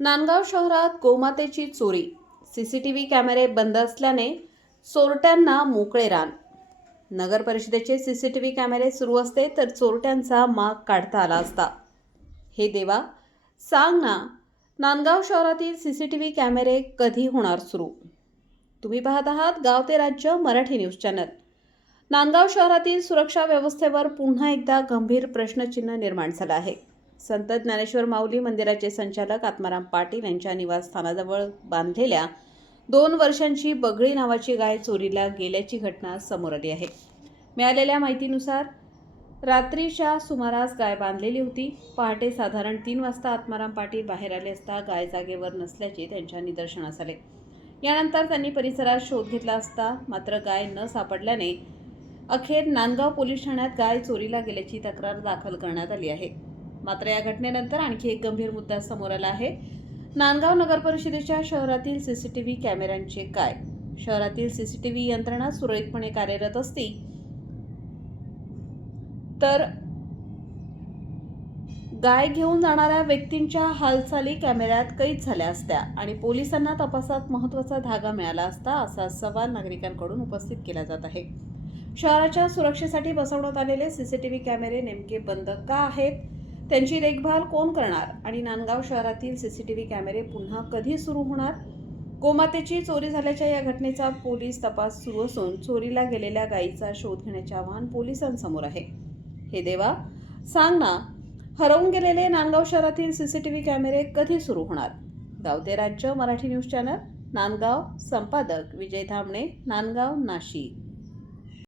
नांदगाव शहरात गोमातेची चोरी. सीसीटीव्ही कॅमेरे बंद असल्याने चोरट्यांना मोकळे रान. नगर परिषदेचे सीसीटीव्ही कॅमेरे सुरू असते तर चोरट्यांचा माग काढता आला असता. हे देवा, सांग ना, नांदगाव शहरातील सीसीटीव्ही कॅमेरे कधी होणार सुरू? तुम्ही पाहत आहात गाव ते राज्य मराठी न्यूज चॅनल. नांदगाव शहरातील सुरक्षा व्यवस्थेवर पुन्हा एकदा गंभीर प्रश्नचिन्ह निर्माण झालं आहे. संत ज्ञानेश्वर माऊली मंदिराचे संचालक आत्माराम पाटील यांच्या निवासस्थानाजवळ बांधलेल्या 2 वर्षांची बगळी नावाची गाय चोरीला गेल्याची घटना समोर आली आहे. मिळालेल्या माहितीनुसार रात्रीच्या सुमारास गाय बांधलेली होती. पहाटे साधारण 3 वाजता आत्माराम पाटील बाहेर आले असता गाय जागेवर नसल्याचे त्यांच्या निदर्शनास आले. यानंतर त्यांनी परिसरात शोध घेतला असता मात्र गाय न सापडल्याने अखेर नांदगाव पोलीस ठाण्यात गाय चोरीला गेल्याची तक्रार दाखल करण्यात आली आहे. मात्र या घटनेनंतर आणखी एक गंभीर मुद्दा समोर आला आहे. नांदगाव नगर परिषदेच्या शहरातील सीसीटीव्ही कॅमेऱ्यांचे काय? शहरातील सीसीटीव्ही यंत्रणा सुरळीतपणे कार्यरत असती तर गाय घेऊन जाणाऱ्या व्यक्तींच्या हालचाली कॅमेऱ्यात कैद झाल्या असत्या आणि पोलिसांना तपासात महत्त्वाचा धागा मिळाला असता, असा सवाल नागरिकांकडून उपस्थित केला जात आहे. शहराच्या सुरक्षेसाठी बसवण्यात आलेले सीसीटीव्ही कॅमेरे नेमके बंद का आहेत? त्यांची देखभाल कोण करणार? आणि नांदगाव शहरातील सीसीटीव्ही कॅमेरे पुन्हा कधी सुरू होणार? गोमातेची चोरी झाल्याच्या या घटनेचा पोलीस तपास सुरू असून चोरीला गेलेल्या गायीचा शोध घेण्याचे आवाहन पोलिसांसमोर आहे. हे देवा, सांग ना, हरवून गेलेले नांदगाव शहरातील सीसीटीव्ही कॅमेरे कधी सुरू होणार? गाव ते राज्य मराठी न्यूज चॅनल, नांदगाव. संपादक विजय धामणे, नांदगाव, नाशिक.